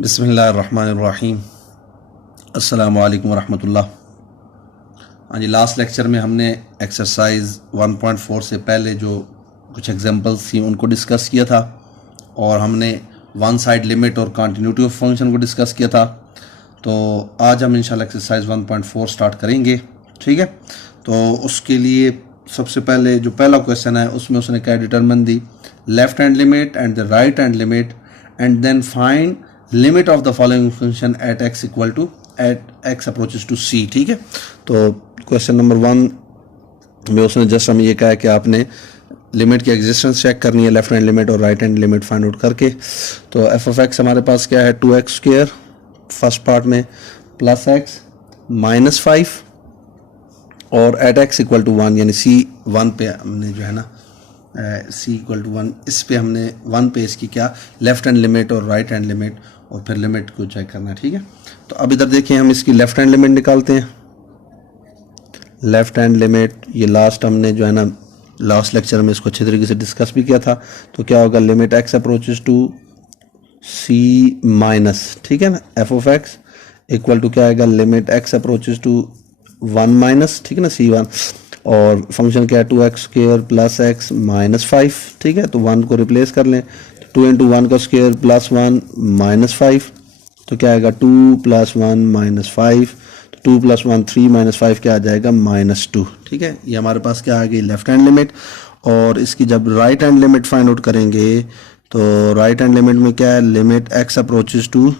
बिस्मिल्लाहिर्रहमानिर्रहीम। अस्सलामु अलैकुम वरहमतुल्लाह। हाँ जी, लास्ट लेक्चर में हमने एक्सरसाइज 1.4 से पहले जो कुछ एग्जांपल्स थी उनको डिस्कस किया था और हमने वन साइड लिमिट और कंटिन्यूटी ऑफ फंक्शन को डिस्कस किया था। तो आज हम इंशाल्लाह एक्सरसाइज 1.4 स्टार्ट करेंगे। ठीक है, तो उसके लिए सबसे पहले जो पहला क्वेश्चन है उसमें उसने क्या determine the left hand limit and the right hand limit and then find limit of the following function at x equal to at x approaches to c. ठीक है, तो क्वेश्चन नंबर 1 में उसने जस्ट हमें ये कहा है कि आपने लिमिट की एग्जिस्टेंस चेक करनी है लेफ्ट हैंड लिमिट और right hand limit find out करके। तो एफ ऑफ एक्स हमारे पास क्या है 2x स्क्वायर फर्स्ट पार्ट में प्लस एक्स माइनस 5 और एट एक्स इक्वल टू 1 यानी सी 1 पे हमने जो है ना सी इक्वल टू 1 इस पे हमने 1 पे इसकी क्या लेफ्ट हैंड लिमिट और राइट हैंड लिमिट और फिर लिमिट को चेक करना है। ठीक है, तो अब इधर देखिए हम इसकी लेफ्ट हैंड लिमिट निकालते हैं। लेफ्ट हैंड लिमिट ये लास्ट हमने जो है ना लास्ट लेक्चर में इसको अच्छे तरीके से डिस्कस भी किया था। तो क्या होगा limit x approaches to c minus, ठीक है ना, f of x equal to क्या आएगा limit x approaches to 1 minus, ठीक है ना, C1 और फंक्शन क्या है 2x square plus x minus 5। ठीक है, तो 1 को रिप्लेस कर लें, 2 इंटू 1 का स्क्वायर प्लस 1 माइनस 5, तो क्या आएगा 2 प्लस 1 माइनस 5, तो 2 प्लस 1 3 माइनस 5 क्या आ जाएगा माइनस 2। ठीक है, ये हमारे पास क्या आ गई लेफ्ट हैंड लिमिट। और इसकी जब right hand limit find out करेंगे तो राइट हैंड लिमिट में क्या है limit x approaches to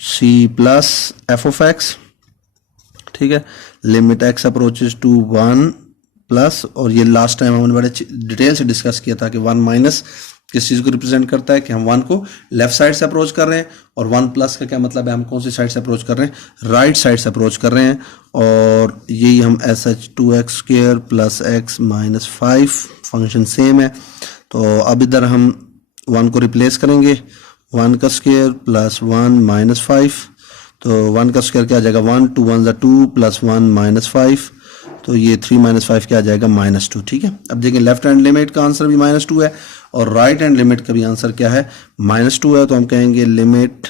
c plus f of x, ठीक है, limit x approaches to 1 plus, और ये लास्ट टाइम हमने बड़े डिटेल से डिस्कस किया था कि 1 माइनस किस चीज़ को रिप्रेजेंट करता है कि हम 1 को लेफ्ट साइड से अप्रोच कर रहे हैं और 1 प्लस का क्या मतलब है हम कौन सी साइड से अप्रोच कर रहे हैं राइट साइड से अप्रोच कर रहे हैं। और यही हम S H 2x square plus x minus 5 function same है। तो अब इधर हम 1 को रिप्लेस करेंगे, 1 का स्क्वायर प्लस 1 माइनस 5, तो 1 का स्क्वायर क्या आ जाएगा 1 2 1 2 प्लस 1 माइनस 5, तो ये 3 माइनस 5 क्या आ जाएगा माइनस 2। ठीक है, अब देखिए लेफ्ट हैंड लिमिट का आंसर भी माइनस 2 है और राइट हैंड लिमिट का भी आंसर क्या है माइनस 2 है। तो हम कहेंगे limit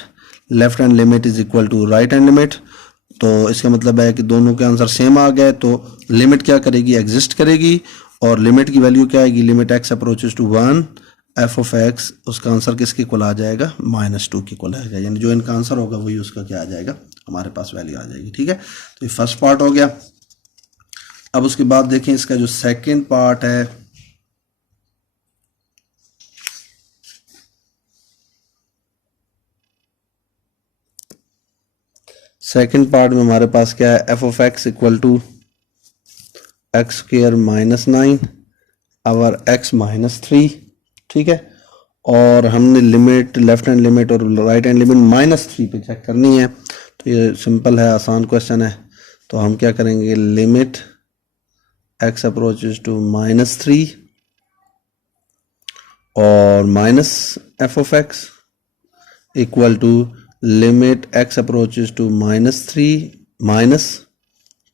left hand limit is equal to right hand limit. तो इसका मतलब है कि दोनों के आंसर सेम आ गए, तो लिमिट क्या करेगी एग्जिस्ट करेगी और लिमिट की वैल्यू क्या आएगी limit x approaches to 1 f of x, उसका आंसर किसके इक्वल आ जाएगा माइनस 2 के इक्वल आएगा, यानी जो इनका आंसर होगा वही उसका क्या आ जाएगा हमारे पास वैल्यू आ जाएगी। ठीक है, तो ये फर्स्ट पार्ट हो गया। अब उसके बाद देखें इसका जो सेकंड पार्ट है, सेकंड पार्ट में हमारे पास क्या है f of x equal to x square minus 9 और एक्स माइनस 3। ठीक है, और हमने लिमिट लेफ्ट हैंड लिमिट और राइट हैंड लिमिट माइनस 3 पे चेक करनी है। तो ये सिंपल है, आसान क्वेश्चन है। तो हम क्या करेंगे limit x approaches to minus 3 और minus f of x equal to limit x approaches to minus 3 minus,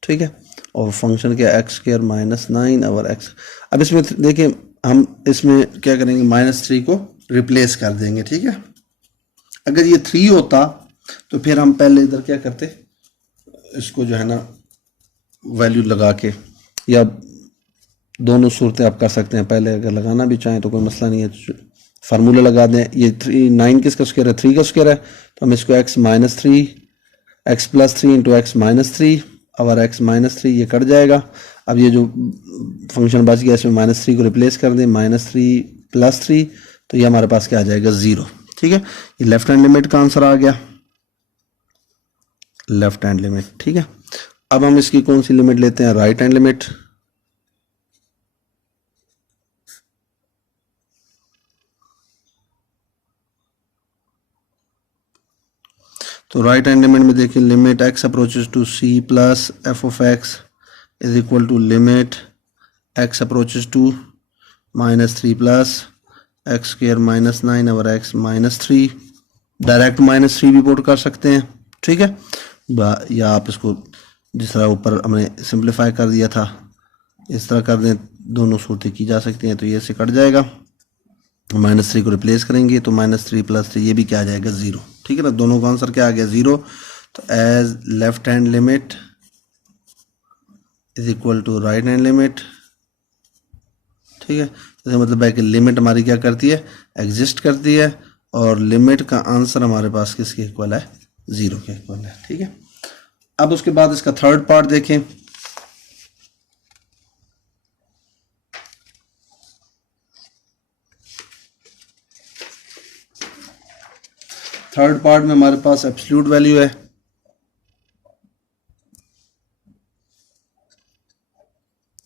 ठीक है, और फंक्शन क्या एक्स स्क्वायर माइनस 9 और एक्स। अब इसमें देखिए हम इसमें क्या करेंगे माइनस 3 को रिप्लेस कर देंगे। ठीक है, अगर ये 3 होता तो फिर हम पहले इधर क्या करते इसको जो है ना वैल्यू लगा के, या दोनों सूरतें आप कर सकते हैं, पहले अगर लगाना भी चाहें तो कोई मसला नहीं है, फार्मूला लगा दें। ये 9 किसका स्क्वायर है 3 का स्क्वायर है, तो हम इसको x minus 3 x plus 3 into x minus 3 और एक्स माइनस 3 ये कट जाएगा। अब ये जो फंक्शन बच गया इसमें माइनस 3 को रिप्लेस कर दें माइनस 3 प्लस 3, तो ये हमारे पास क्या आ जाएगा 0। ठीक है, ये लेफ्ट हैंड लिमिट का आंसर आ गया लेफ्ट हैंड लिमिट। ठीक है, अब हम इसकी कौन सी लिमिट लेते हैं राइट हैंड लिमिट। तो राइट हैंड लिमिट में देखिए limit x approaches to c plus f of x is equal to limit x approaches to minus 3 plus x square minus 9 और एक्स माइनस 3, डायरेक्ट माइनस 3 भी put कर सकते हैं। ठीक है, या आप इसको जिस तरह ऊपर हमने सिंप्लीफाई कर दिया था इस तरह कर दें, दोनों सूरतें की जा सकती हैं। तो ये से कट जाएगा, माइनस 3 को रिप्लेस करेंगे तो माइनस 3 प्लस 3 ये भी क्या आ जाएगा 0। ठीक है ना, दोनों का आंसर क्या आ गया 0। तो as left hand limit is equal to right hand limit, ठीक है। तो इसका मतलब है कि लिमिट हमारी क्या करती है, एग्जिस्ट करती है, और लिमिट का आंसर हमारे पास किसके इक्वल है, 0 के इक्वल है, ठीक है। अब उसके बाद इसका थर्ड पार्ट देखें। थर्ड पार्ट में हमारे पास एब्सोल्यूट वैल्यू है,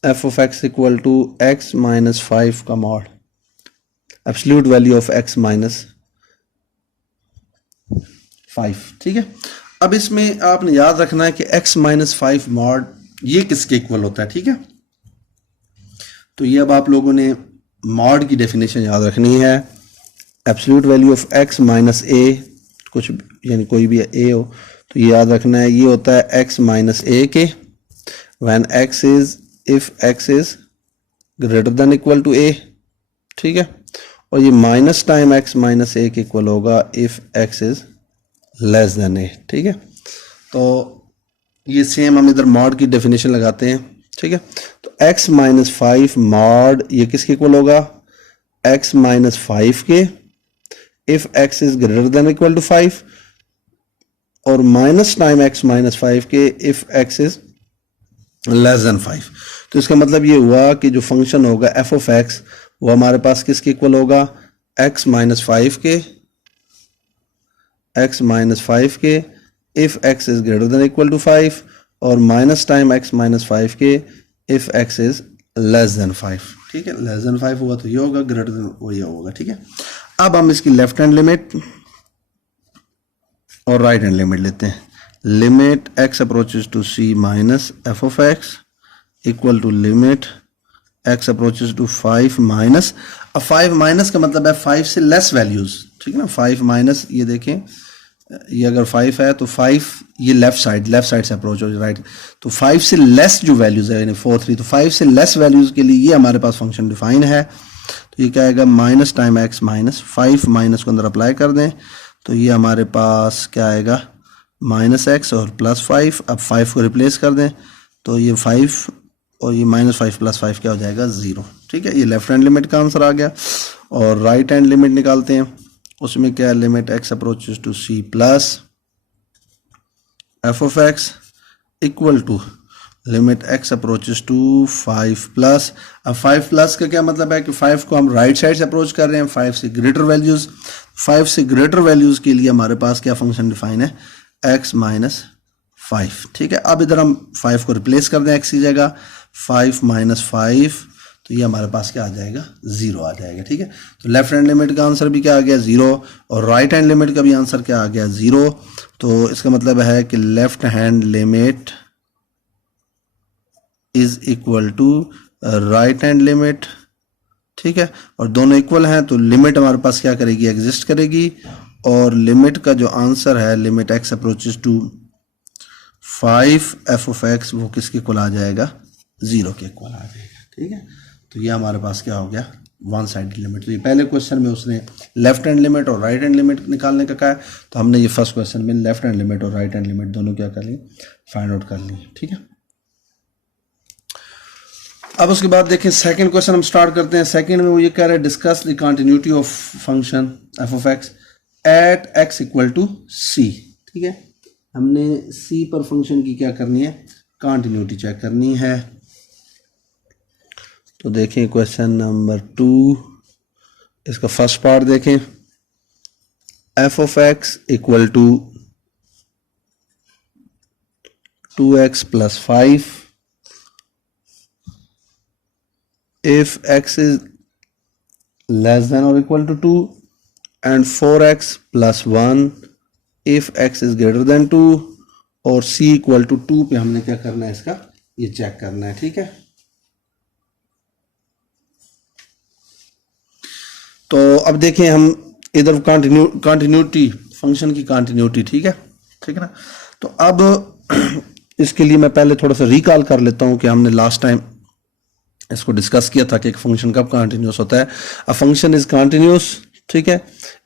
f of x equal to x minus 5 का mod, absolute value of x minus 5, ठीक है। अब इसमें आपने याद रखना है कि x माइनस 5 मॉड ये किसके इक्वल होता है, ठीक है। तो ये अब आप लोगों ने मॉड की डेफिनेशन याद रखनी है, absolute value of x minus a, कुछ यानी कोई भी a हो तो ये याद रखना है, ये होता है x माइनस a के when x is, if x is greater than equal to a, ठीक है। और ये minus time x minus a के इक्वल होगा if x is less than a, ठीक है। तो ये सेम हम इधर मॉड की डेफिनेशन लगाते हैं, ठीक है। तो x माइनस 5 मॉड ये किसके इक्वल होगा, x माइनस 5 के if x is greater than equal to 5, और माइनस टाइम x माइनस 5 के if x is less than 5। तो इसका मतलब ये हुआ कि जो फंक्शन होगा f ऑफ x वो हमारे पास किसके इक्वल होगा, x माइनस 5 के, x माइनस 5 के if x is greater than equal to 5, और माइनस टाइम x माइनस 5 के if x is less than 5, ठीक है। लेस देन 5 हुआ तो ये होगा, ग्रेटर देन वो ये होगा, ठीक है। अब हम इसकी लेफ्ट हैंड लिमिट और राइट हैंड लिमिट लेते हैं। Limit x approaches to c minus f of x equal to limit x approaches to 5 minus, अब 5 माइनस का मतलब है 5 से लेस वैल्यूज, ठीक है ना। 5 माइनस, ये देखें ये अगर 5 है तो 5 ये लेफ्ट साइड से अप्रोच हो राइट, तो 5 से लेस जो वैल्यूज है यानी 4 3, तो 5 से लेस वैल्यूज के लिए ये हमारे पास फंक्शन डिफाइन है। तो ये क्या आएगा, minus time x minus 5 minus को अंदर अप्लाई कर दें तो ये हमारे पास क्या आएगा, माइनस x और प्लस 5। अब 5 को रिप्लेस कर दें तो ये 5 और ये माइनस 5 प्लस 5 क्या हो जाएगा, 0, ठीक है। ये लेफ्ट हैंड लिमिट का आंसर आ गया। और राइट हैंड लिमिट निकालते हैं, उसमें क्या है, limit x approaches to c plus f of x equal to limit x approaches to 5 plus. अब 5 प्लस का क्या मतलब है कि 5 को हम राइट साइड से अप्रोच कर रहे हैं, 5 से ग्रेटर वैल्यूज, 5 से ग्रेटर वैल्यूज के लिए हमारे पास क्या फंक्शन डिफाइन है, x माइनस 5, ठीक है। अब इधर हम 5 को रिप्लेस कर दें x की जगह, 5 माइनस 5, तो ये हमारे पास क्या आ जाएगा, 0 आ जाएगा, ठीक है। तो लेफ्ट हैंड लिमिट का आंसर भी क्या आ गया, 0, और राइट हैंड लिमिट का भी आंसर क्या आ गया, 0। तो इसका मतलब है कि left hand limit is equal to right hand limit, ठीक है। और दोनों इक्वल हैं तो लिमिट हमारे पास क्या करेगी, एग्जिस्ट करेगी, और लिमिट का जो आंसर है, limit x approaches to 5 f of x, वो किसके इक्वल आ जाएगा, 0 के इक्वल आ जाएगा, ठीक है। तो ये हमारे पास क्या हो गया, वन साइड लिमिट। तो ये पहले क्वेश्चन में उसने लेफ्ट हैंड लिमिट और राइट हैंड लिमिट निकालने का कहा है, तो हमने ये फर्स्ट क्वेश्चन में लेफ्ट हैंड लिमिट और राइट हैंड लिमिट दोनों क्या कर ली, फाइंड आउट कर ली, ठीक है। अब उसके बाद देखें सेकंड क्वेश्चन हम स्टार्ट करते हैं। सेकंड में वो ये कह रहा है, discuss the continuity of function f of x at x equal to c, ठीक है। हमने सी पर फंक्शन की क्या करनी है, कंटिन्यूटी चेक करनी है। तो देखें क्वेश्चन नंबर 2, इसका फर्स्ट पार्ट देखें, f of x equal to 2x plus 5 if x is less than or equal to 2 and 4x plus 1 if x is greater than 2 और c इक्वल टू 2 पे हमने क्या करना है, इसका ये चेक करना है, ठीक है। तो अब देखें हम इधर कंटिन्यूटी फंक्शन की कंटिन्यूटी, ठीक है, ठीक है ना। तो अब इसके लिए मैं पहले थोड़ा सा रिकॉल कर लेता हूं कि हमने लास्ट टाइम इसको डिस्कस किया था कि एक फंक्शन कब कंटिन्यूस होता है। अ फंक्शन इज कंटिन्यूस, ठीक है,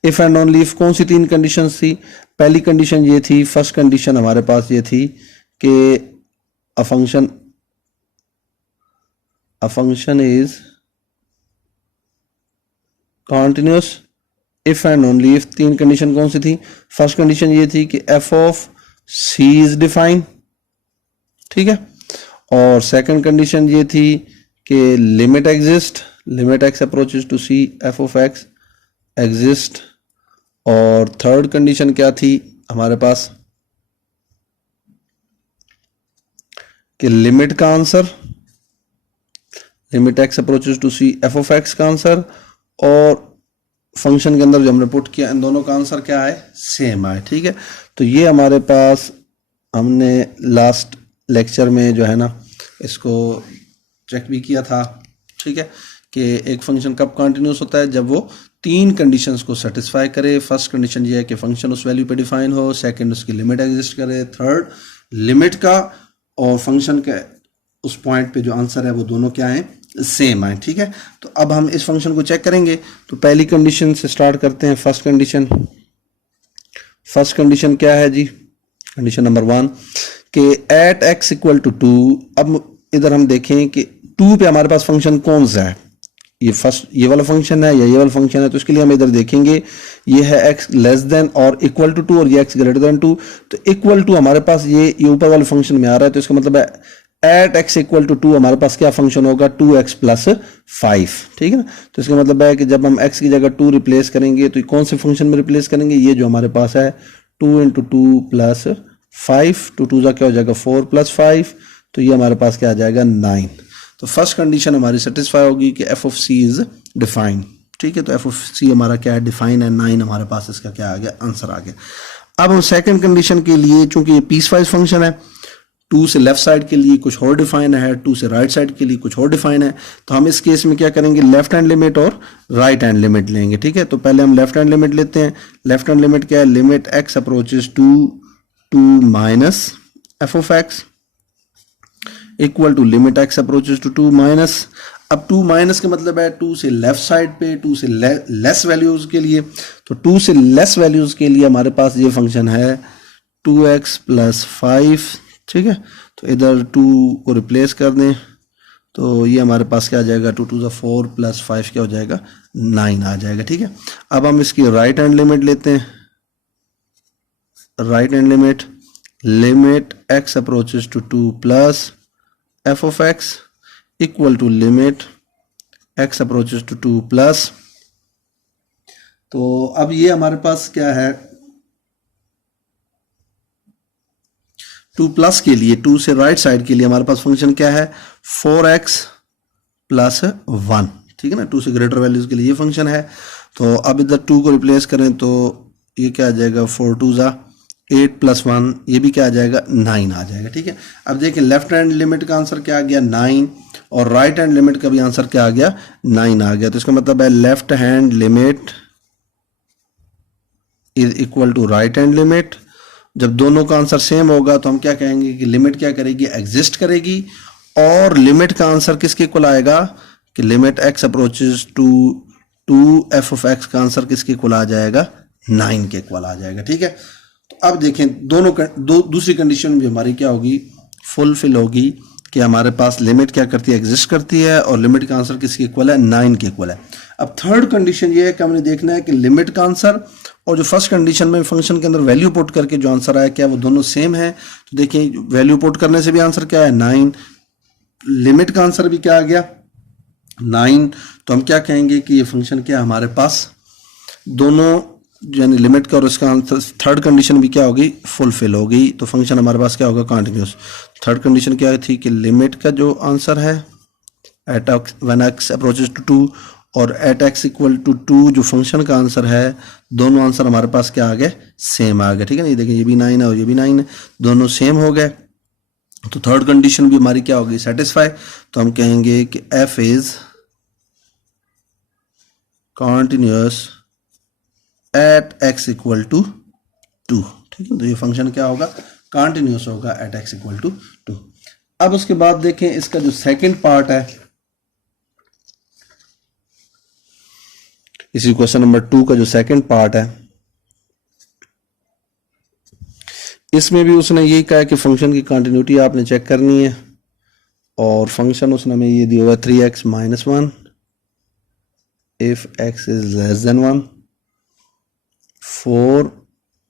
इफ एंड ओनली इफ कौन सी तीन कंडीशन थी? पहली कंडीशन ये थी, फर्स्ट कंडीशन हमारे पास ये थी कि a function is continuous if and only if. तीन कंडीशन कौन सी थी? फर्स्ट कंडीशन ये थी कि f of c is define, ठीक है। और सेकंड कंडीशन ये थी कि limit exist, limit x approaches to c f of x exist. और थर्ड कंडीशन क्या थी हमारे पास? कि लिमिट का answer, limit x approaches to c f of x का आंसर और फंक्शन के अंदर जो हमने पुट किया इन दोनों का आंसर क्या है? सेम आए, ठीक है। तो ये हमारे पास हमने लास्ट लेक्चर में जो है ना इसको चेक भी किया था, ठीक है, कि एक फंक्शन कब कंटिन्यूस होता है? जब वो तीन कंडीशंस को सेटिस्फाई करे। फर्स्ट कंडीशन ये है कि फंक्शन उस वैल्यू पे डिफाइन हो, सेकंड उसकी लिमिट एग्जिस्ट करे, थर्ड लिमिट का और फंक्शन के उस पॉइंट पे जो आंसर है वो दोनों क्या है? सेम है, ठीक है। तो अब हम इस फंक्शन को चेक करेंगे। तो पहली कंडीशन से स्टार्ट करते हैं। फर्स्ट कंडीशन क्या है जी? कंडीशन नंबर 1 कि एट एक्स इक्वल टू 2। अब इधर हम देखें कि 2 पे हमारे पास फंक्शन कौन सा है, ये वाला फंक्शन है या ये वाला फंक्शन है। तो इसके लिए हम इधर देखेंगे, ये है x लेस देन और इक्वल टू 2 और ये x ग्रेटर देन 2। तो इक्वल टू हमारे पास ये ऊपर वाले फंक्शन में आ रहा है, तो इसका मतलब है एट x इक्वल टू 2 हमारे पास क्या फंक्शन होगा? 2x प्लस 5, ठीक है ना। तो इसका मतलब है कि जब हम x की जगह 2 रिप्लेस करेंगे तो कौन से फंक्शन में रिप्लेस करेंगे? ये जो हमारे पास है 2 इंटू 2 प्लस 5, 2 2 का क्या हो जाएगा? 4 प्लस 5, तो ये हमारे पास क्या आ जाएगा? 9। तो फर्स्ट कंडीशन हमारी सेटिस्फाई होगी कि f of c is define, ठीक है। तो एफ ऑफ सी हमारा क्या है? डिफाइन है। 9 हमारे पास इसका क्या आ गया? आंसर आ गया। अब हम सेकंड कंडीशन के लिए, चूंकि ये पीस वाइज फंक्शन है, 2 से लेफ्ट साइड के लिए कुछ और डिफाइन है, 2 से राइट साइड के लिए कुछ और डिफाइन है। तो हम इस केस में क्या करेंगे? लेफ्ट हैंड लिमिट और राइट हैंड लिमिट लेंगे, ठीक है। तो पहले हम लेफ्ट हैंड लिमिट लेते हैं। लेफ्ट हैंड लिमिट क्या है? Limit x approaches to 2 minus f of x equal to limit x approaches to 2 minus. अब 2 माइनस का मतलब है 2 से लेफ्ट साइड पे, 2 से लेस वैल्यूज के लिए। तो 2 से लेस वैल्यूज के लिए हमारे पास ये फंक्शन है 2x प्लस 5, ठीक है। तो इधर 2 को रिप्लेस कर दें तो ये हमारे पास क्या आ जाएगा? 2 2 4 प्लस 5 क्या हो जाएगा? 9 आ जाएगा, ठीक है। अब हम इसकी राइट हैंड लिमिट लेते हैं। Right hand limit x approaches to 2 plus f of x equal to limit x approaches to 2 plus. तो अब ये हमारे पास क्या है? 2 प्लस के लिए, 2 से राइट साइड के लिए हमारे पास फंक्शन क्या है? 4x प्लस 1, ठीक है ना। 2 से ग्रेटर वैल्यूज के लिए ये फंक्शन है। तो अब इधर 2 को रिप्लेस करें तो ये क्या आ जाएगा? 4 2 8 प्लस 1, ये भी क्या आ जाएगा? 9 आ जाएगा, ठीक है। अब देखिए लेफ्ट हैंड लिमिट का आंसर क्या आ गया? 9, और राइट हैंड लिमिट का भी आंसर क्या आ गया? 9 आ गया। तो इसका मतलब है left hand limit is equal to right hand limit. जब दोनों का आंसर सेम होगा तो हम क्या कहेंगे कि लिमिट क्या करेगी? एग्जिस्ट करेगी। और लिमिट का आंसर किसके इक्वल आएगा? कि limit x approaches to 2 f of x का आंसर किसके इक्वल आ जाएगा? 9 के इक्वल आ जाएगा, ठीक है। अब देखें दूसरी कंडीशन भी हमारी क्या होगी? फुलफिल होगी कि हमारे पास लिमिट क्या करती है? एग्जिस्ट करती है, और लिमिट का आंसर किसके इक्वल है? 9 के इक्वल है। अब थर्ड कंडीशन ये है कि हमने देखना है कि लिमिट का आंसर और जो फर्स्ट कंडीशन में फंक्शन के अंदर वैल्यू पुट करके जो आंसर आया क्या वो दोनों सेम है? तो देखिए वैल्यू पुट करने से भी आंसर क्या है? 9। लिमिट का आंसर भी क्या आ गया? 9। तो हम क्या कहेंगे कि ये फंक्शन क्या हमारे पास दोनों यानी लिमिट का और इसका आंसर, थर्ड कंडीशन भी क्या होगी? फुलफिल होगी। तो फंक्शन हमारे पास क्या होगा? कंटिन्यूस। थर्ड कंडीशन क्या थी? कि लिमिट का जो आंसर है at when x approaches to 2 और एट एक्स इक्वल टू 2 जो फंक्शन का आंसर है, दोनों आंसर हमारे पास क्या आ गए? सेम आ गए, ठीक है ना। ये देखिए ये भी 9 है और ये भी 9 है, दोनों सेम हो गए। तो थर्ड कंडीशन भी हमारी क्या होगी? सेटिस्फाई। तो हम कहेंगे कि f is continuous at x equal to 2, ठीक है। तो ये फंक्शन क्या होगा? कंटिन्यूस होगा एट एक्स इक्वल टू 2। अब उसके बाद देखें इसका जो सेकंड पार्ट है, इसी क्वेश्चन नंबर 2 का जो सेकंड पार्ट है इसमें भी उसने यही कहा कि फंक्शन की कंटिन्यूटी आपने चेक करनी है और फंक्शन उसने हमें ये दिया हुआ 3x - 1 if x is less than 1, 4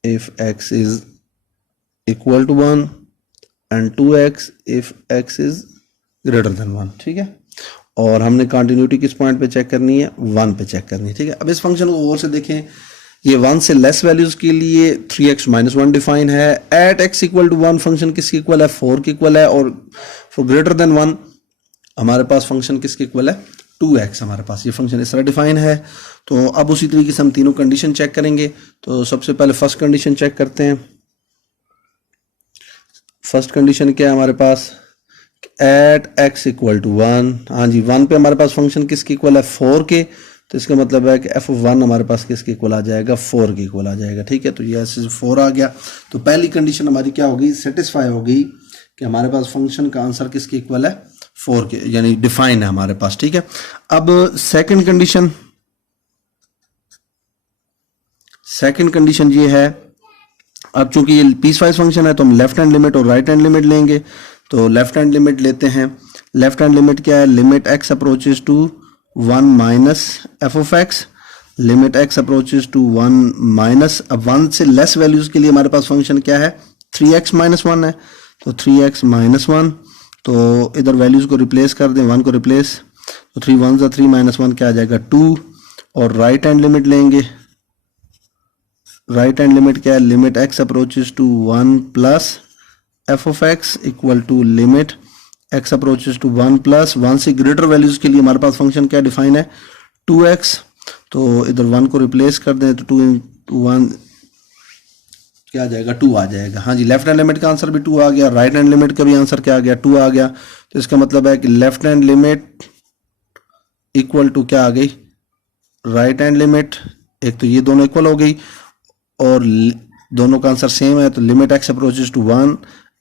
if x is equal to 1 and 2x if x is greater than 1। ठीक है, और हमने कंटिन्यूटी किस पॉइंट पे चेक करनी है, 1 पे चेक करनी है। ठीक है, अब इस फंक्शन को और से देखें, ये 1 से लेस वैल्यूज के लिए 3x - 1 डिफाइन है। एट x = 1 फंक्शन किसके इक्वल है, 4 के इक्वल है, और फॉर ग्रेटर देन 1 हमारे पास फंक्शन किसके इक्वल है, 2x हमारे पास। ये फंक्शन इस तरह डिफाइन है। तो अब उसी तरीके से हम तीनों कंडीशन चेक करेंगे। तो सबसे पहले फर्स्ट कंडीशन चेक करते हैं। फर्स्ट कंडीशन क्या है हमारे पास, एट x = 1। हाँ जी, 1 पे हमारे पास फंक्शन किसके इक्वल है, 4 के। तो इसका मतलब है कि f(1) हमारे पास किसके इक्वल आ जाएगा, 4 के इक्वल आ जाएगा। ठीक है, तो ये ऐसे 4 आ गया। तो पहली कंडीशन हमारी क्या होगी, सेटिस्फाई हो गई कि हमारे पास फंक्शन का आंसर किसके इक्वल है, 4 के, यानी डिफाइन है हमारे पास। ठीक है, अब सेकंड कंडीशन ये है, अब चूंकि ये पीस वाइज फंक्शन है तो हम लेफ्ट हैंड लिमिट और राइट हैंड लिमिट लेंगे। तो लेफ्ट हैंड लिमिट लेते हैं। लेफ्ट हैंड लिमिट क्या है, limit x approaches to 1 - f(x), limit x approaches to 1 - अब 1 से लेस वैल्यूज के लिए हमारे पास फंक्शन क्या है, 3x - 1 है। तो 3x - 1, तो इधर वैल्यूज को रिप्लेस कर दें, 1 को रिप्लेस, तो 3 1 3 - 1 क्या आ जाएगा, 2। और राइट हैंड लिमिट लेंगे। राइट हैंड लिमिट क्या है, limit x approaches to 1 + f(x) = limit x approaches to 1 + 1 से ग्रेटर वैल्यूज के लिए हमारे पास फंक्शन क्या डिफाइन है, 2x। तो इधर 1 को रिप्लेस कर दें, तो 2 × 1 क्या आ जाएगा, 2 आ जाएगा। हाँ जी, लेफ्ट हैंड लिमिट का आंसर भी 2 आ गया, राइट हैंड लिमिट का भी आंसर क्या आ गया, 2 आ गया। तो इसका मतलब है कि left hand limit equal to क्या आ गई, राइट हैंड लिमिट। एक तो ये दोनों इक्वल हो गई और दोनों का आंसर सेम है। तो limit x approaches to 1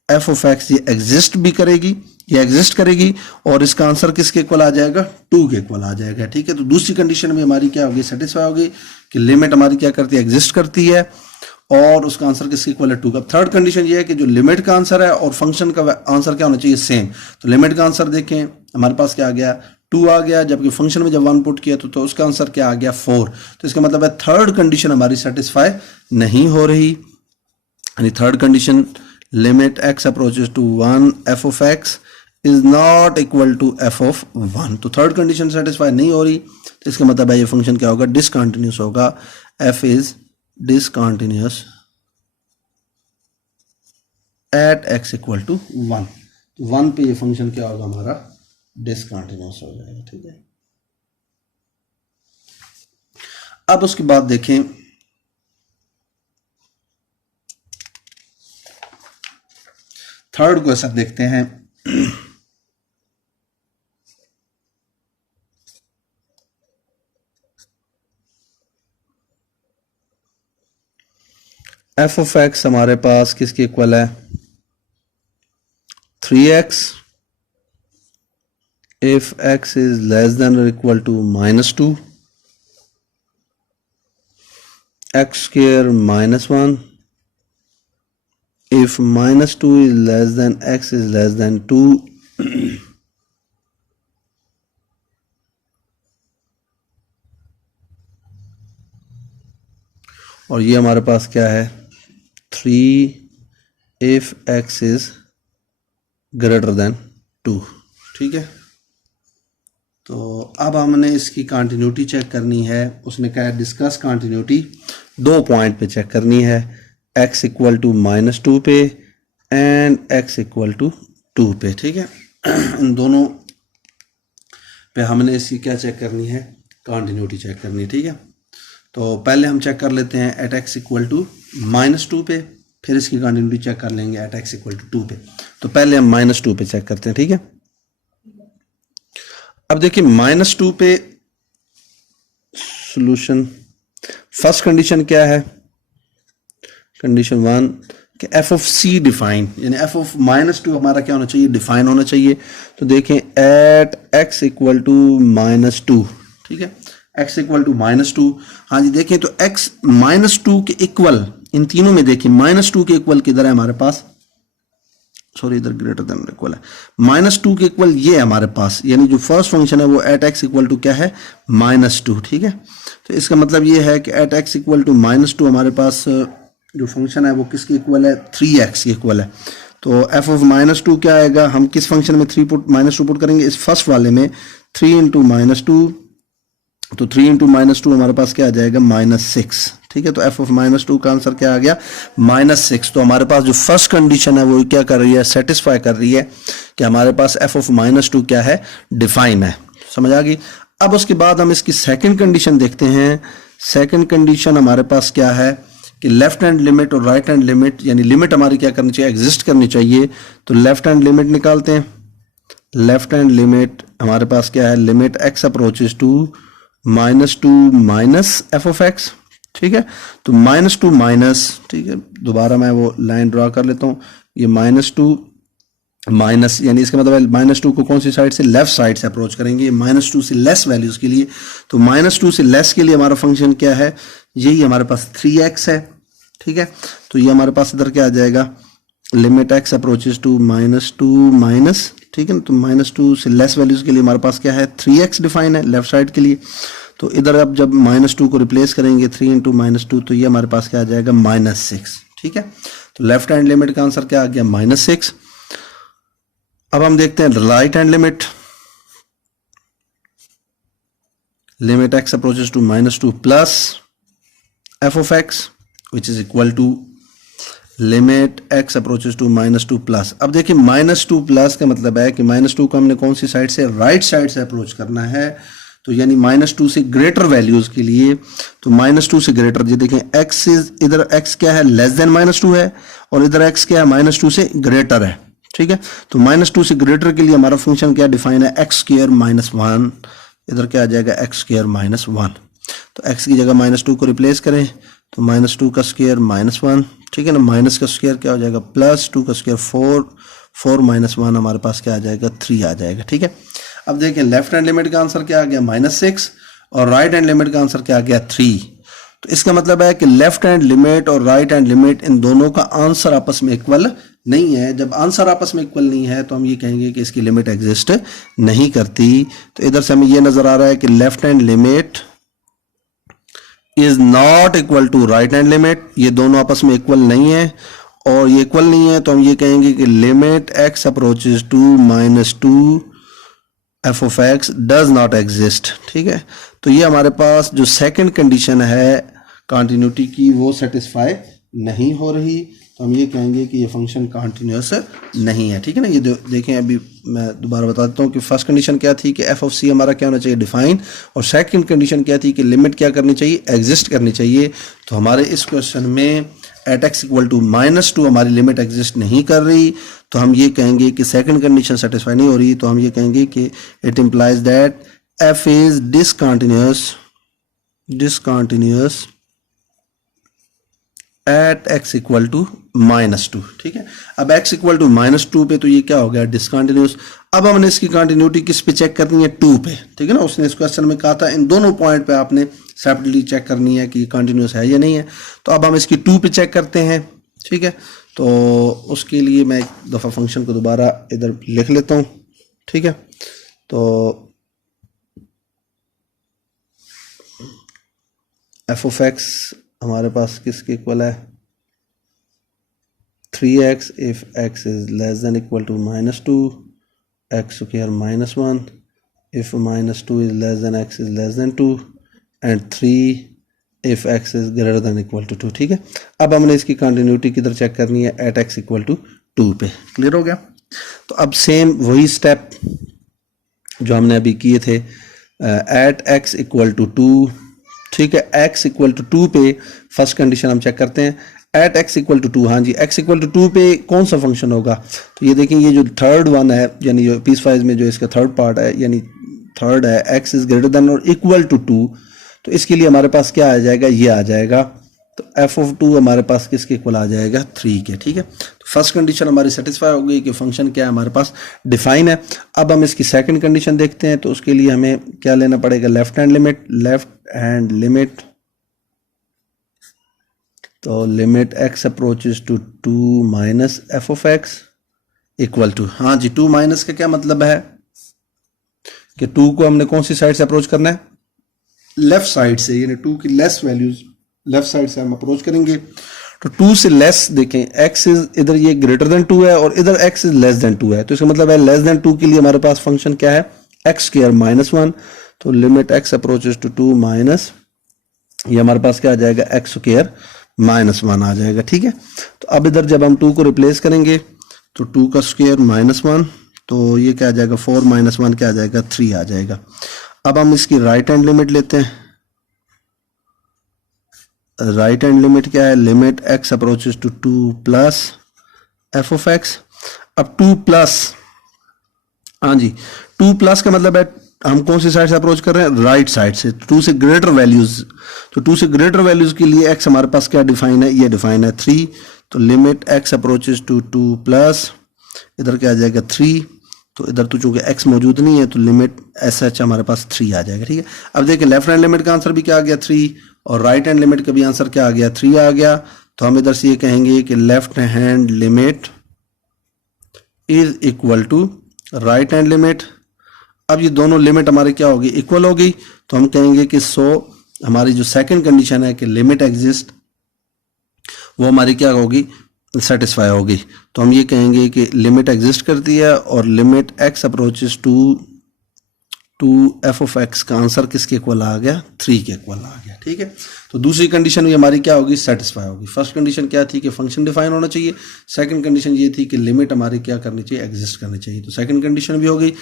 f(x) ये एग्जिस्ट भी करेगी, ये एग्जिस्ट करेगी, और इसका आंसर किसके इक्वल आ जाएगा, 2 के इक्वल आ जाएगा। ठीक है, तो दूसरी कंडीशन में हमारी क्या होगी, सेटिस्फाई होगी कि लिमिट हमारी क्या करती है, एग्जिस्ट करती है, और उसका आंसर किसके इक्वल है, 2 का। थर्ड कंडीशन ये है कि जो लिमिट का आंसर है और फंक्शन का आंसर क्या होना चाहिए, सेम। तो लिमिट का आंसर देखें, हमारे पास क्या आ गया, 2 आ गया, जबकि फंक्शन में जब 1 पुट किया तो उसका आंसर क्या आ गया, 4। तो इसका मतलब है थर्ड कंडीशन हमारी सेटिस्फाई नहीं हो रही, यानी third condition limit x approaches to 1 f(x) is not equal to f(1). तो थर्ड कंडीशन सेटिस्फाई नहीं हो रही, तो इसका मतलब है ये फंक्शन क्या होगा, डिसकंटिन्यूस होगा। f is discontinuous at x = 1। तो 1 पे ये फंक्शन क्या होगा, हमारा डिसकंटिन्यूस हो जाएगा। ठीक है, अब उसके बाद देखें, थर्ड क्वेश्चन देखते हैं। f(x) हमारे पास किसके इक्वल है, 3x if x is less than or equal to -2, x² - 1 if -2 is less than x is less than 2 और ये हमारे पास क्या है, 3 if x is greater than 2। ठीक है, तो अब हमने इसकी कंटिन्यूटी चेक करनी है। उसने कहा है डिस्कस कंटिन्यूटी, 2 पॉइंट पे चेक करनी है, x = -2 पे एंड x = 2 पे। ठीक है, इन दोनों पे हमने इसकी क्या चेक करनी है, कंटिन्यूटी चेक करनी है। ठीक है, तो पहले हम चेक कर लेते हैं एट x = -2 पे, फिर इसकी कंटिन्यूटी चेक कर लेंगे एट x = 2 पे। तो पहले हम -2 पे चेक करते हैं। ठीक है, अब देखिए -2 पे सॉल्यूशन, फर्स्ट कंडीशन क्या है, कंडीशन 1 कि f(c) डिफाइन, यानी f(-2) हमारा क्या होना चाहिए, डिफाइन होना चाहिए। तो देखें एट x = -2, ठीक है, x इक्वल टू -2। हाँ जी देखें तो x -2 के इक्वल, इन तीनों में देखिए -2 के इक्वल किधर है हमारे पास, सॉरी इधर ग्रेटर देन इक्वल है, -2 के इक्वल ये है हमारे पास, यानी जो फर्स्ट फंक्शन है वो एट x इक्वल टू क्या है -2, ठीक है। तो इसका मतलब ये है कि एट x इक्वल टू -2 हमारे पास जो फंक्शन है वो किसके इक्वल है, 3x के इक्वल है। तो f ऑफ -2 क्या आएगा, हम किस फंक्शन में -2 पुट करेंगे, इस फर्स्ट वाले में 3 इंटू -2, तो 3 इंटू -2 हमारे पास क्या आ जाएगा -6, ठीक है। तो f ऑफ -2 का आंसर क्या आ गया -6। तो हमारे पास जो फर्स्ट कंडीशन है वो क्या कर रही है, सेटिस्फाई कर रही है कि हमारे पास f ऑफ -2 क्या है, डिफाइन है। समझ आ गई। अब उसके बाद हम इसकी सेकंड कंडीशन देखते हैं। सेकंड कंडीशन हमारे पास क्या है कि लेफ्ट हैंड लिमिट और राइट हैंड लिमिट, यानी लिमिट हमारी क्या करनी चाहिए, एग्जिस्ट करनी चाहिए। तो लेफ्ट हैंड लिमिट निकालते हैं। लेफ्ट हैंड लिमिट हमारे पास क्या है, limit x approaches to -2 minus f of x, ठीक है। तो -2 माइनस, ठीक है, दोबारा मैं वो लाइन ड्रा कर लेता हूँ। ये -2 माइनस, यानी इसका मतलब है -2 को कौन सी साइड से, लेफ्ट साइड से अप्रोच करेंगे, -2 से लेस वैल्यूज के लिए। तो -2 से लेस के लिए हमारा फंक्शन क्या है, यही हमारे पास 3x है, ठीक है। तो ये हमारे पास इधर क्या आ जाएगा, limit x approaches to -2 minus, ठीक है ना। तो -2 से लेस वैल्यूज के लिए हमारे पास क्या है, 3x डिफाइन है लेफ्ट साइड के लिए। तो इधर अब जब -2 को रिप्लेस करेंगे 3 इंटू -2, तो ये हमारे पास क्या आ जाएगा -6, ठीक है। तो लेफ्ट हैंड लिमिट का आंसर क्या आ गया, -6। अब हम देखते हैं right hand limit. Limit x approaches to -2 plus f of x which is equal to limit x approaches to -2 plus. अब देखिए -2 प्लस का मतलब है कि -2 को हमने कौन सी साइड से, राइट साइड से अप्रोच करना है। तो यानी -2 से ग्रेटर वैल्यूज के लिए, तो -2 से ग्रेटर, ये देखें x इज, इधर x क्या है, लेस देन -2 है, और इधर x क्या है, -2 से ग्रेटर है, ठीक है। तो -2 से ग्रेटर के लिए हमारा फंक्शन क्या डिफाइन है, x² -1, इधर क्या आ जाएगा, x² -1। तो x की जगह -2 को रिप्लेस करें, तो -2 का स्क्वायर -1, ठीक है ना, माइनस का स्क्वायर क्या हो जाएगा, +2 का स्क्वायर 4, 4 - 1 हमारे पास क्या आ जाएगा, 3 आ जाएगा, ठीक है। अब देखें लेफ्ट हैंड लिमिट का आंसर क्या आ गया, -6, और राइट हैंड लिमिट का आंसर क्या आ गया, 3। तो इसका मतलब है कि लेफ्ट हैंड लिमिट और राइट हैंड लिमिट, इन दोनों का आंसर आपस में इक्वल नहीं है। जब आंसर आपस में इक्वल नहीं है तो हम ये कहेंगे कि इसकी लिमिट एग्जिस्ट नहीं करती। तो इधर से हमें ये नजर आ रहा है कि left hand limit is not equal to right hand limit, ये दोनों आपस में इक्वल नहीं है, और ये इक्वल नहीं है तो हम ये कहेंगे कि limit x approaches to -2 f of x does not exist, ठीक है। तो ये हमारे पास जो सेकंड कंडीशन है कॉन्टिन्यूटी की, वो सेटिस्फाई नहीं हो रही, तो हम ये कहेंगे कि ये फंक्शन कॉन्टिन्यूस नहीं है, ठीक है ना। ये देखें, अभी मैं दोबारा बता देता हूँ कि फर्स्ट कंडीशन क्या थी कि f ऑफ c हमारा क्या होना चाहिए, डिफाइन, और सेकंड कंडीशन क्या थी कि लिमिट क्या करनी चाहिए, एग्जिस्ट करनी चाहिए। तो हमारे इस क्वेश्चन में एट x इक्वल टू -2 हमारी लिमिट एग्जिस्ट नहीं कर रही, तो हम ये कहेंगे कि सेकंड कंडीशन सेटिस्फाई नहीं हो रही, तो हम ये कहेंगे कि it implies that f is discontinuous at x equal to -2, ठीक है। अब x इक्वल टू -2 पे तो ये क्या हो गया, डिसकंटिन्यूअस। अब हमने इसकी कंटिन्यूटी किस पे चेक करनी है, 2 पे, ठीक है ना। उसने इस क्वेश्चन में कहा था इन दोनों पॉइंट पे आपने सेपरेटली चेक करनी है कि कंटिन्यूअस है या नहीं है। तो अब हम इसकी 2 पे चेक करते हैं, ठीक है। तो उसके लिए मैं एक दफ़ा फंक्शन को दोबारा इधर लिख लेता हूँ, ठीक है। तो f ऑफ x हमारे पास किसके इक्वल है, 3x if x is less than equal to -2, x square -1 if -2 is less than x is less than 2, and 3 if x is greater than equal to 2, ठीक है। अब हमने इसकी कंटिन्यूटी किधर check करनी है, एट x इक्वल टू 2 पे। Clear हो गया। तो अब सेम वही स्टेप जो हमने अभी किए थे, एट x इक्वल टू 2, ठीक है, x इक्वल टू 2 पे फर्स्ट कंडीशन हम चेक करते हैं, एट x इक्वल टू 2, हाँ जी, x इक्वल टू 2 पे कौन सा फंक्शन होगा। तो ये देखें, ये जो थर्ड वन है, यानी जो पीस वाइज में जो इसका थर्ड पार्ट है, यानी थर्ड है x इज ग्रेटर देन और इक्वल टू 2, तो इसके लिए हमारे पास क्या आ जाएगा, ये आ जाएगा। तो एफ ऑफ 2 हमारे पास किसके इक्वल आ जाएगा 3 के, ठीक है। तो फर्स्ट कंडीशन हमारी सेटिस्फाई हो गई कि फंक्शन क्या है हमारे पास डिफाइन है। अब हम इसकी सेकंड कंडीशन देखते हैं। तो उसके लिए हमें क्या लेना पड़ेगा, लेफ्ट हैंड लिमिट। तो limit x approaches to 2 minus f of x equal to, हाँ जी 2 माइनस का क्या मतलब है कि 2 को हमने कौन सी साइड से अप्रोच करना है, लेफ्ट साइड से, यानी 2 की लेस वैल्यूज लेफ्ट साइड से हम अप्रोच करेंगे। तो 2 से लेस देखें, x इज इधर ये ग्रेटर देन 2 है और इधर x इज लेस देन 2 है। तो इसका मतलब है लेस देन 2 के लिए हमारे पास फंक्शन क्या है, x स्क्वायर माइनस 1। तो limit x approaches to 2 minus, ये हमारे पास क्या आ जाएगा, x स्क्वायर माइनस 1 आ जाएगा, ठीक है। तो अब इधर जब हम 2 को रिप्लेस करेंगे तो 2 का स्क्वायर माइनस 1, तो ये क्या आ जाएगा 4 माइनस 1 क्या आ जाएगा 3 आ जाएगा। अब हम इसकी राइट हैंड लिमिट लेते हैं। राइट हैंड लिमिट क्या है, limit x approaches to 2 plus f of x. अब 2 प्लस, हाँ जी 2 प्लस का मतलब है हम कौन सी साइड से अप्रोच कर रहे हैं, राइट साइड से, 2 से ग्रेटर वैल्यूज। तो 2 से ग्रेटर वैल्यूज के लिए x हमारे पास क्या डिफाइन है, ये डिफाइन है 3। तो limit x approaches to 2 plus, इधर क्या आ जाएगा 3। तो इधर तो चूंकि x मौजूद नहीं है तो लिमिट एस एच हमारे पास 3 आ जाएगा, ठीक है। अब देखिए लेफ्ट हैंड लिमिट का आंसर भी क्या आ गया 3 और राइट हैंड लिमिट का भी आंसर क्या आ गया 3 आ गया। तो हम इधर से ये कहेंगे कि left hand limit is equal to right hand limit. अब ये दोनों लिमिट हमारे क्या होगी, इक्वल हो गई। तो हम कहेंगे कि हमारी जो सेकंड कंडीशन है कि लिमिट एग्जिस्ट, वो हमारी क्या होगी, सेटिस्फाई होगी। तो हम ये कहेंगे कि लिमिट एग्जिस्ट करती है और limit x approaches to f of x का आंसर किसके इक्वल आ गया, 3 के इक्वल आ गया, ठीक है। तो दूसरी कंडीशन भी हमारी क्या होगी, सेटिस्फाई होगी। फर्स्ट कंडीशन क्या थी कि फंक्शन डिफाइन होना चाहिए, सेकंड कंडीशन ये थी कि लिमिट हमारी क्या करनी चाहिए, एग्जिस्ट करनी चाहिए। तो सेकंड कंडीशन भी हो गई।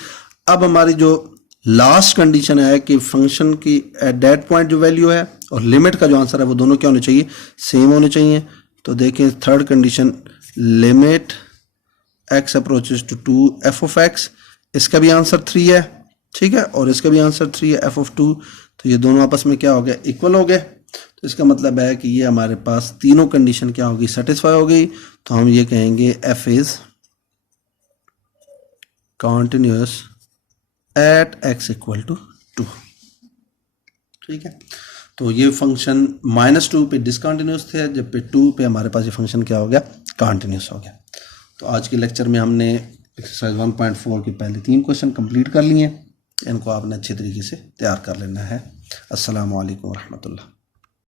अब हमारी जो लास्ट कंडीशन है कि फंक्शन की एट दैट पॉइंट जो वैल्यू है और लिमिट का जो आंसर है वो दोनों क्या होने चाहिए, सेम होने चाहिए। तो देखें third condition, limit x approaches to 2 f of x, इसका भी आंसर 3 है, ठीक है, और इसका भी आंसर 3 है एफ ऑफ 2। तो ये दोनों आपस में क्या हो गया, इक्वल हो गए। तो इसका मतलब है कि ये हमारे पास तीनों कंडीशन क्या होगी, सेटिस्फाई हो गई। तो हम ये कहेंगे f is continuous at x equal to 2, ठीक है। तो ये फंक्शन -2 पे डिसकंटिन्यूस थे, जब पे 2 पे हमारे पास ये फंक्शन क्या हो गया, कॉन्टिन्यूस हो गया। तो आज के लेक्चर में हमने एक्सरसाइज 1.4 के पहले 3 क्वेश्चन कंप्लीट कर लिए हैं। इनको आपने अच्छे तरीके से तैयार कर लेना है। अस्सलामु अलैकुम रहमतुल्लाह।